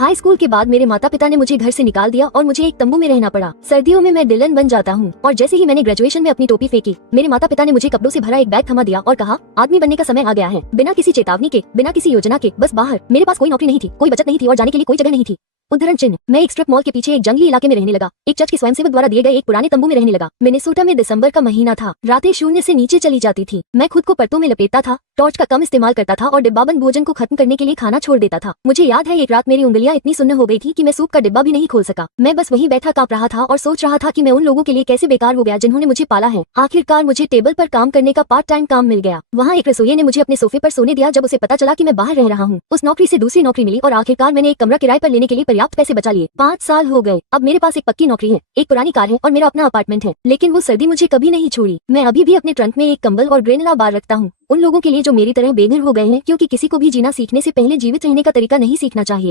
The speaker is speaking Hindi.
हाई स्कूल के बाद मेरे माता पिता ने मुझे घर से निकाल दिया और मुझे एक तंबू में रहना पड़ा। सर्दियों में मैं डिलन बन जाता हूँ और जैसे ही मैंने ग्रेजुएशन में अपनी टोपी फेंकी, मेरे माता पिता ने मुझे कपड़ों से भरा एक बैग थमा दिया और कहा, आदमी बनने का समय आ गया है। बिना किसी चेतावनी के, बिना किसी योजना के, बस बाहर। मेरे पास कोई नौकरी नहीं थी, कोई बचत नहीं थी और जाने के लिए कोई जगह नहीं थी। उदाहरण चिन्ह, मैं एक स्ट्रिप मॉल के पीछे एक जंगली इलाके में रहने लगा। एक चर्च के स्वयंसेवक द्वारा दिए गए एक पुराने तंबू में रहने लगा। मिनेसोटा में दिसंबर का महीना था। रातें शून्य से नीचे चली जाती थी। मैं खुद को परतों में लपेटता था, टॉर्च का कम इस्तेमाल करता था और डिब्बाबंद भोजन को खत्म करने के लिए खाना छोड़ देता था। मुझे याद है एक रात मेरी उंगलियां इतनी सुन्न हो गई थी कि मैं सूप का डिब्बा भी नहीं खोल सका। मैं बस वहीं बैठा कांप रहा था और सोच रहा था कि मैं उन लोगों के लिए कैसे बेकार हो गया जिन्होंने मुझे पाला है। आखिरकार मुझे टेबल पर काम करने का पार्ट टाइम काम मिल गया। वहाँ एक रसोइये ने मुझे अपने सोफे पर सोने दिया जब उसे पता चला कि मैं बाहर रह रहा हूँ। उस नौकरी से दूसरी नौकरी मिली और आखिरकार मैंने एक कमरा किराए पर लेने के लिए पर्याप्त पैसे बचा लिए। 5 साल हो गए। अब मेरे पास एक पक्की नौकरी है, एक पुरानी कार है और मेरा अपना अपार्टमेंट है। लेकिन वो सर्दी मुझे कभी नहीं छोड़ी। मैं अभी भी अपने ट्रंक में एक कंबल और ग्रेनोला बार रखता हूँ, उन लोगों के लिए जो मेरी तरह बेघर हो गए हैं, क्योंकि किसी को भी जीना सीखने से पहले जीवित रहने का तरीका नहीं सीखना चाहिए।